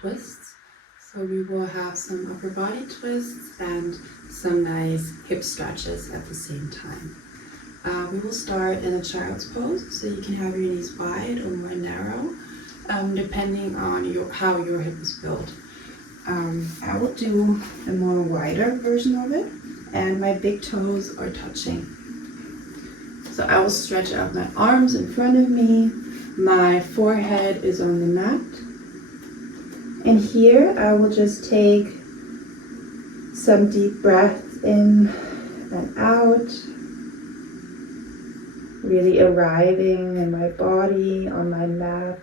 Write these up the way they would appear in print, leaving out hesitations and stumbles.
twists. So we will have some upper body twists and some nice hip stretches at the same time. We will start in a child's pose, so you can have your knees wide or more narrow, depending on how your hip is built. I will do a more wider version of it, and my big toes are touching. So I will stretch out my arms in front of me, my forehead is on the mat, and here I will just take some deep breaths in and out, really arriving in my body, on my mat.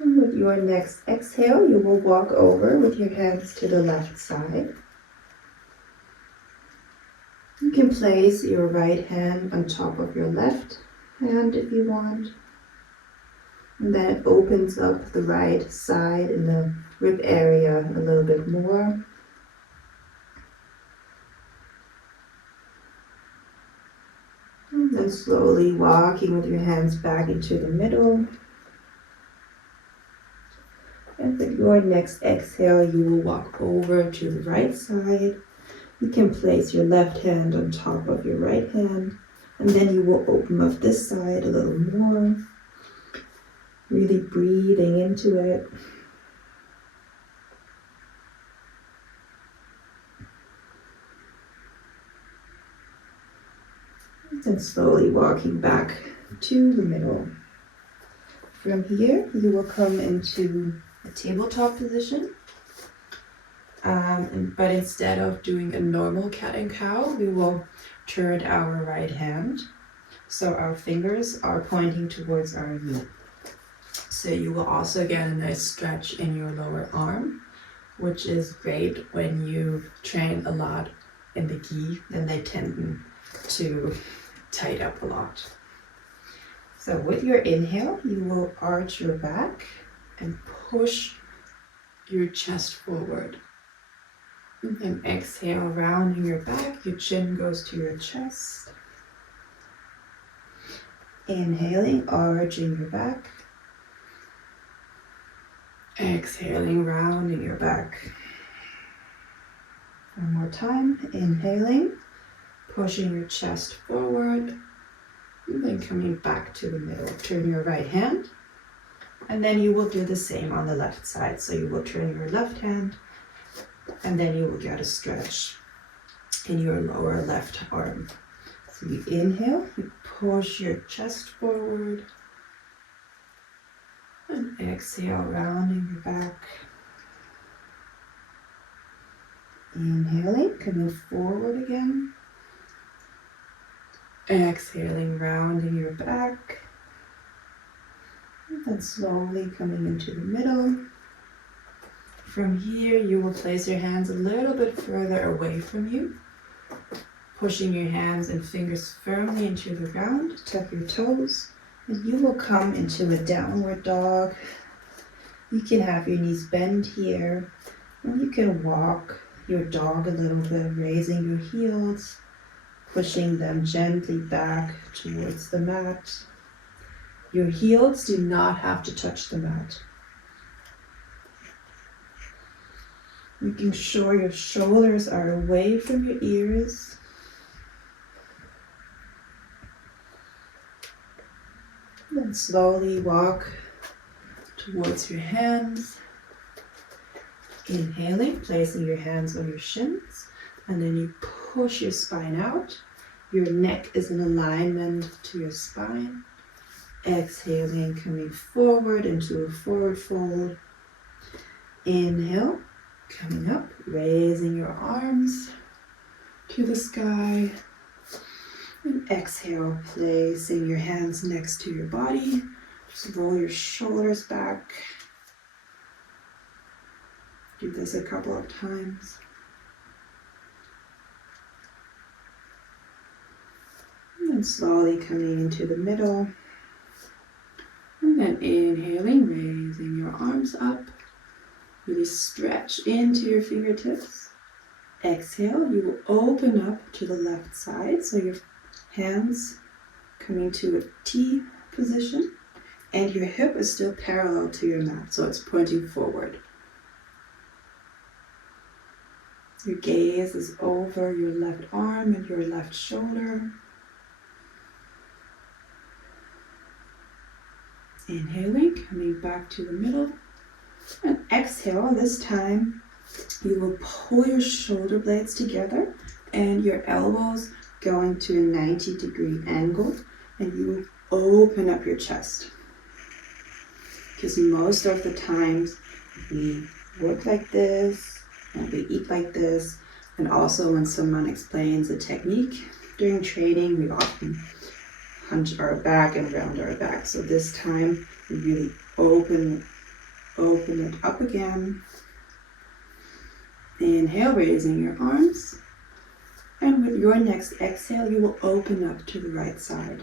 And with your next exhale, you will walk over with your hands to the left side. You can place your right hand on top of your left hand if you want. And then it opens up the right side in the rib area a little bit more. And then slowly walking with your hands back into the middle. And with your next exhale, you will walk over to the right side. You can place your left hand on top of your right hand, and then you will open up this side a little more, really breathing into it. And slowly walking back to the middle. From here, you will come into a tabletop position. But instead of doing a normal cat and cow, we will turn our right hand. So our fingers are pointing towards our knee. So you will also get a nice stretch in your lower arm, which is great when you train a lot in the gi, then they tend to tight up a lot. So with your inhale, you will arch your back and push your chest forward. And then exhale, rounding your back, your chin goes to your chest. Inhaling, arching your back. Exhaling, rounding your back. One more time, inhaling, pushing your chest forward, and then coming back to the middle. Turn your right hand, and then you will do the same on the left side. So you will turn your left hand, and then you will get a stretch in your lower left arm. So you inhale, you push your chest forward, and exhale, rounding your back. Inhaling, coming forward again. Exhaling, rounding your back. And then slowly coming into the middle. From here, you will place your hands a little bit further away from you, pushing your hands and fingers firmly into the ground. Tuck your toes, and you will come into a downward dog. You can have your knees bend here, and you can walk your dog a little bit, raising your heels, pushing them gently back towards the mat. Your heels do not have to touch the mat. Making sure your shoulders are away from your ears. Then slowly walk towards your hands. Inhaling, placing your hands on your shins, and then you push your spine out. Your neck is in alignment to your spine. Exhaling, coming forward into a forward fold. Inhale, coming up, raising your arms to the sky. And exhale, placing your hands next to your body. Just roll your shoulders back. Do this a couple of times. And then slowly coming into the middle. And then inhaling, raising your arms up. Really stretch into your fingertips. Exhale, you will open up to the left side, so your hands coming to a T position, and your hip is still parallel to your mat, so it's pointing forward. Your gaze is over your left arm and your left shoulder. Inhaling, coming back to the middle. And exhale, this time you will pull your shoulder blades together and your elbows going to a 90-degree angle, and you will open up your chest. Because most of the times we work like this and we eat like this, and also when someone explains a technique during training, we often hunch our back and round our back. So this time we really open it up again. Inhale, raising your arms. And with your next exhale, you will open up to the right side.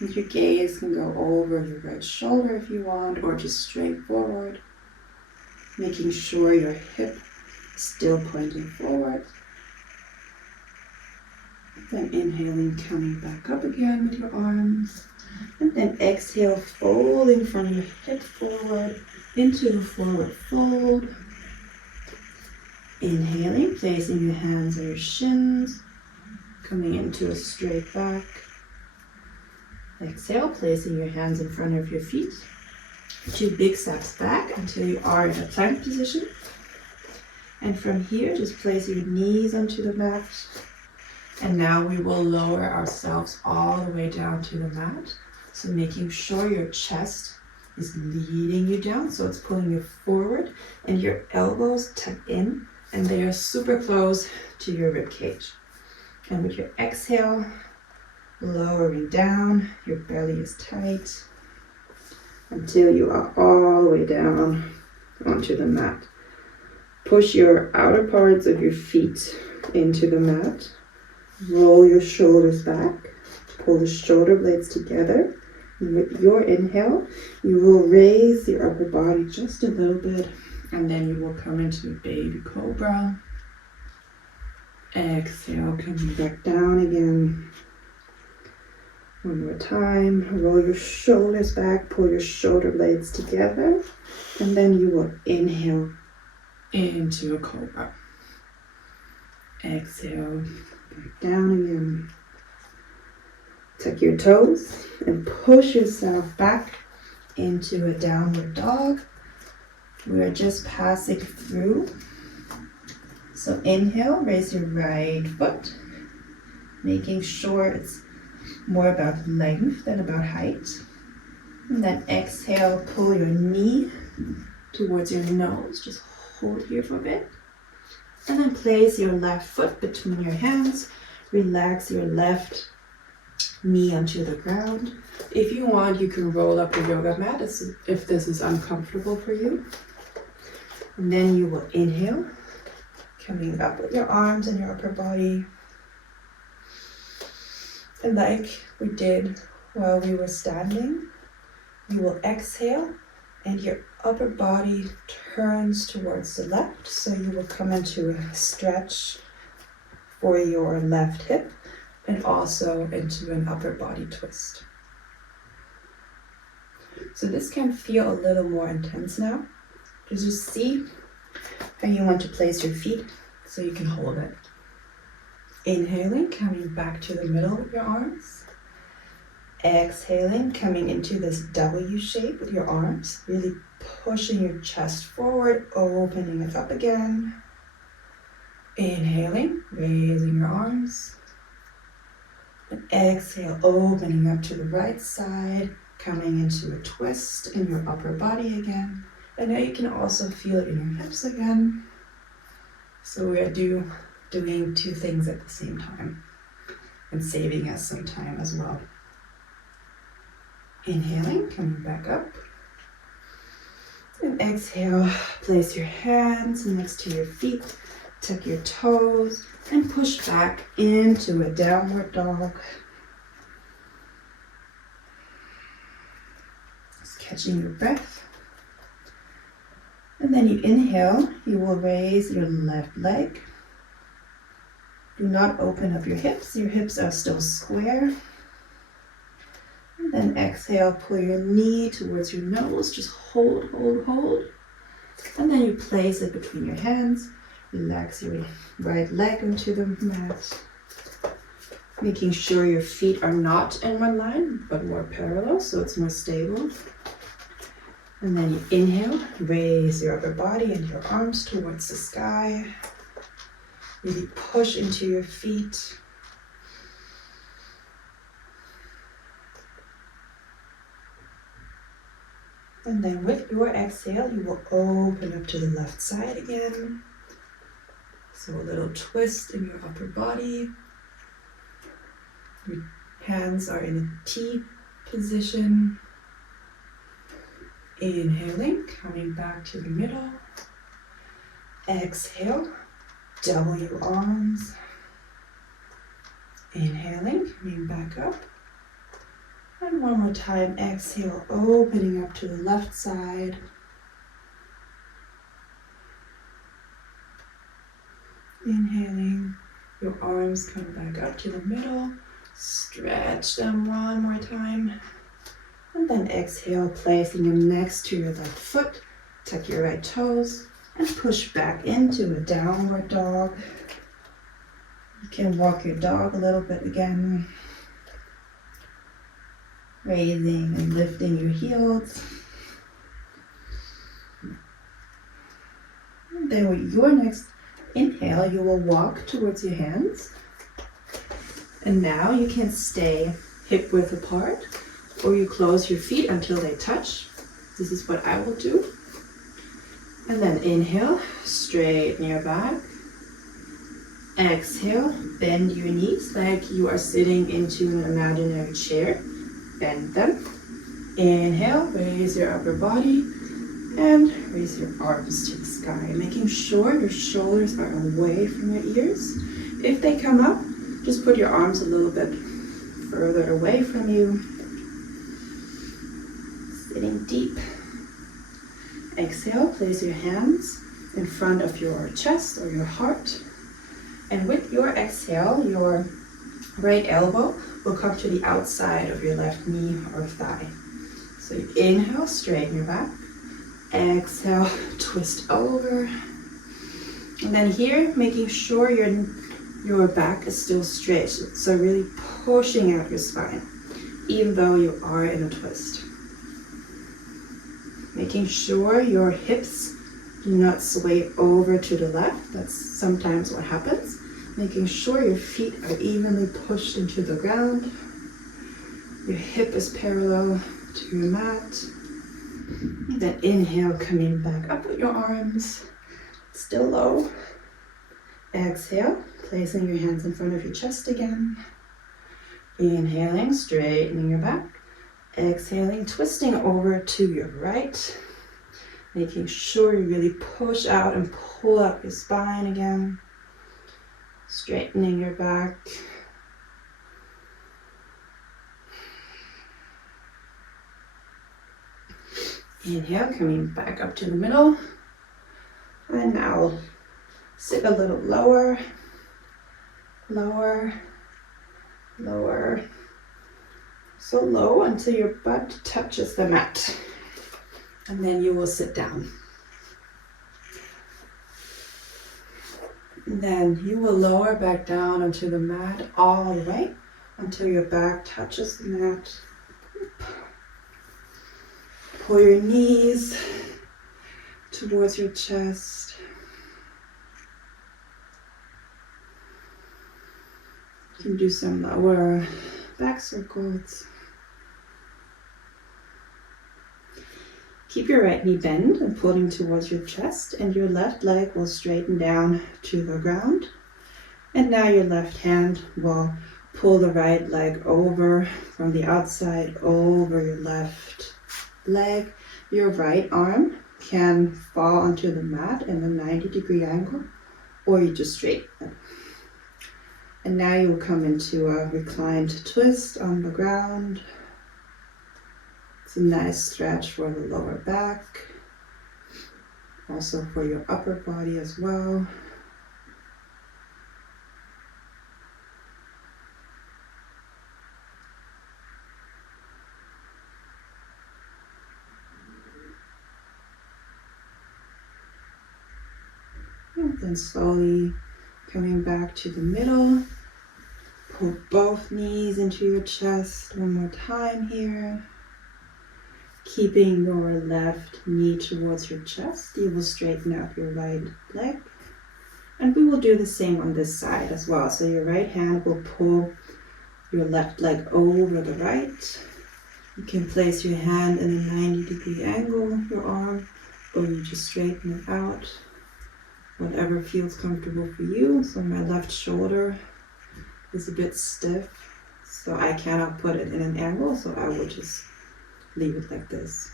And your gaze can go over your right shoulder if you want, or just straight forward, making sure your hip is still pointing forward. Then inhaling, coming back up again with your arms. And then exhale, folding from your hip forward into the forward fold. Inhaling, placing your hands on your shins, coming into a straight back. Exhale, placing your hands in front of your feet. 2 big steps back until you are in a plank position. And from here, just place your knees onto the mat. And now we will lower ourselves all the way down to the mat. So making sure your chest is leading you down, so it's pulling you forward, and your elbows tuck in, and they are super close to your rib cage. And with your exhale, lowering down, your belly is tight until you are all the way down onto the mat. Push your outer parts of your feet into the mat. Roll your shoulders back. Pull the shoulder blades together. And with your inhale, you will raise your upper body just a little bit, and then you will come into a baby cobra. Exhale, coming back down again. One more time. Roll your shoulders back, pull your shoulder blades together, and then you will inhale into a cobra. Exhale, back down again. Tuck your toes and push yourself back into a downward dog. We are just passing through. So inhale, raise your right foot, making sure it's more about length than about height. And then exhale, pull your knee towards your nose. Just hold here for a bit. And then place your left foot between your hands. Relax your left knee onto the ground. If you want, you can roll up your yoga mat if this is uncomfortable for you. And then you will inhale, coming up with your arms and your upper body. And like we did while we were standing, you will exhale and your upper body turns towards the left. So you will come into a stretch for your left hip and also into an upper body twist. So this can feel a little more intense now. Just see how you want to place your feet so you can hold it. Inhaling, coming back to the middle of your arms. Exhaling, coming into this W shape with your arms, really pushing your chest forward, opening it up again. Inhaling, raising your arms. And exhale, opening up to the right side, coming into a twist in your upper body again. And now you can also feel it in your hips again. So we are doing 2 things at the same time and saving us some time as well. Inhaling, coming back up. And exhale, place your hands next to your feet, tuck your toes, and push back into a downward dog. Just catching your breath. And then you inhale, you will raise your left leg. Do not open up your hips are still square. And then exhale, pull your knee towards your nose, just hold, hold, hold. And then you place it between your hands. Relax your right leg into the mat. Making sure your feet are not in one line, but more parallel, so it's more stable. And then you inhale, raise your upper body and your arms towards the sky. Really push into your feet. And then with your exhale, you will open up to the left side again. So a little twist in your upper body. Your hands are in a T position. Inhaling, coming back to the middle. Exhale, double your arms. Inhaling, coming back up. And one more time, exhale, opening up to the left side. Inhaling, your arms come back up to the middle. Stretch them one more time. And then exhale, placing them next to your left foot. Tuck your right toes and push back into a downward dog. You can walk your dog a little bit again. Raising and lifting your heels. And then with your next inhale, you will walk towards your hands. And now you can stay hip width apart, or you close your feet until they touch. This is what I will do. And then inhale, straighten your back. Exhale, bend your knees like you are sitting into an imaginary chair. Bend them. Inhale, raise your upper body and raise your arms to the sky, making sure your shoulders are away from your ears. If they come up, just put your arms a little bit further away from you. Sitting deep. Exhale, place your hands in front of your chest or your heart. And with your exhale, your right elbow will come to the outside of your left knee or thigh. So you inhale, straighten your back. Exhale, twist over. And then here, making sure your back is still straight. So really pushing out your spine, even though you are in a twist. Making sure your hips do not sway over to the left. That's sometimes what happens. Making sure your feet are evenly pushed into the ground. Your hip is parallel to your mat. Then inhale, coming back up with your arms, still low. Exhale, placing your hands in front of your chest again. Inhaling, straightening your back. Exhaling, twisting over to your right. Making sure you really push out and pull up your spine again. Straightening your back. Inhale, coming back up to the middle. And now sit a little lower, lower, lower. So low until your butt touches the mat. And then you will sit down. And then you will lower back down onto the mat all the way until your back touches the mat. Pull your knees towards your chest. You can do some lower back circles. Keep your right knee bent and pulling towards your chest, and your left leg will straighten down to the ground. And now your left hand will pull the right leg over from the outside over your left leg. Your right arm can fall onto the mat in a 90-degree angle, or you just straighten it. And now you will come into a reclined twist on the ground. It's a nice stretch for the lower back. also for your upper body as well. And then slowly coming back to the middle. Pull both knees into your chest one more time here. Keeping your left knee towards your chest, you will straighten out your right leg. And we will do the same on this side as well. So your right hand will pull your left leg over the right. You can place your hand in a 90-degree angle, your arm, or you just straighten it out. Whatever feels comfortable for you. So my left shoulder is a bit stiff, so I cannot put it in an angle, so I will just leave it like this.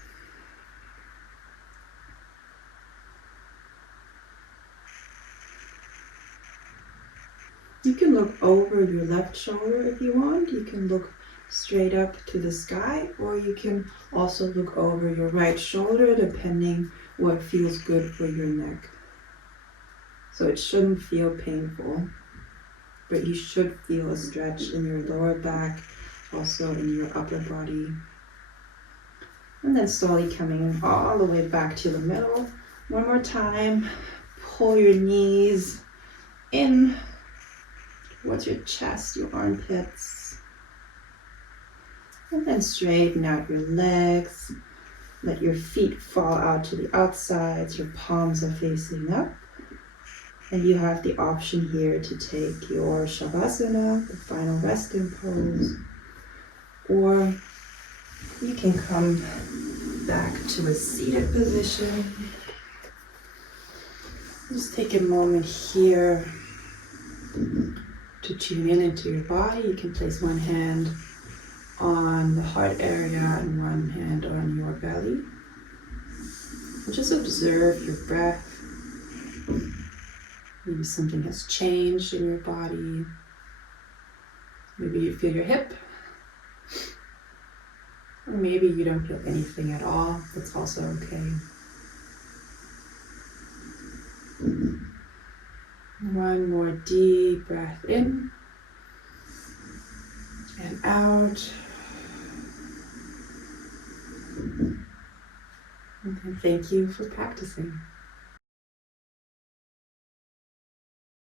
You can look over your left shoulder if you want. You can look straight up to the sky, or you can also look over your right shoulder depending what feels good for your neck. So it shouldn't feel painful, but you should feel a stretch in your lower back, also in your upper body. And then slowly coming all the way back to the middle. One more time, pull your knees in towards your chest, your armpits. And then straighten out your legs. Let your feet fall out to the outsides. Your palms are facing up. And you have the option here to take your Shavasana, the final resting pose, or you can come back to a seated position. Just take a moment here to tune in into your body. You can place one hand on the heart area and one hand on your belly. And just observe your breath. Maybe something has changed in your body. Maybe you feel your hip. Or maybe you don't feel anything at all. That's also okay. One more deep breath in and out. And thank you for practicing.